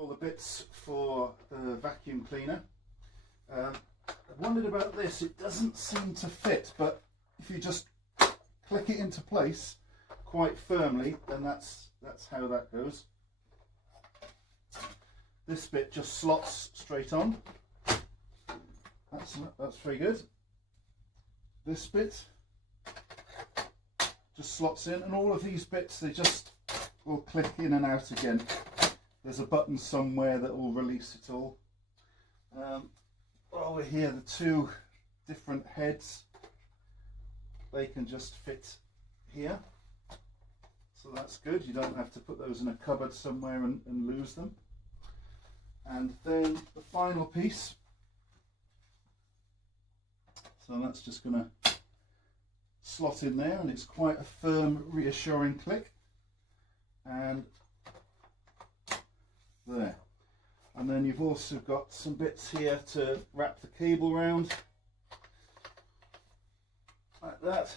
All the bits for the vacuum cleaner. I wondered about this. It doesn't seem to fit, but if you just click it into place quite firmly, then that's how that goes. This bit just slots straight on. That's very good. This bit just slots in, and all of these bits, they just will click in and out again. There's a button somewhere that will release it all. Over here, the two different heads, they can just fit here. So that's good. You don't have to put those in a cupboard somewhere and lose them. And then the final piece. So that's just going to slot in there, and it's quite a firm, reassuring click. And there. And then you've also got some bits here to wrap the cable around, like that.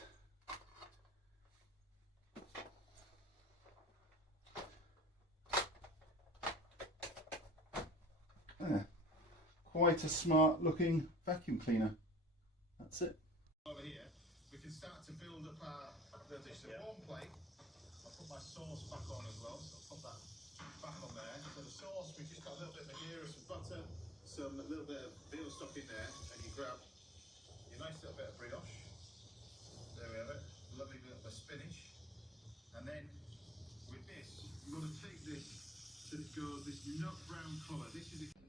There. Quite a smart looking vacuum cleaner. That's it. Over here, we can start to build up the dish. The warm plate, I'll put my sauce back on as well, so I'll put that back on there. So the sauce, we've just got a little bit of madeira, some butter, a little bit of veal stock in there, and you grab your nice little bit of brioche. There we have it, lovely little bit of spinach. And then with this, you're going to take this so it goes this nut brown colour. This is it.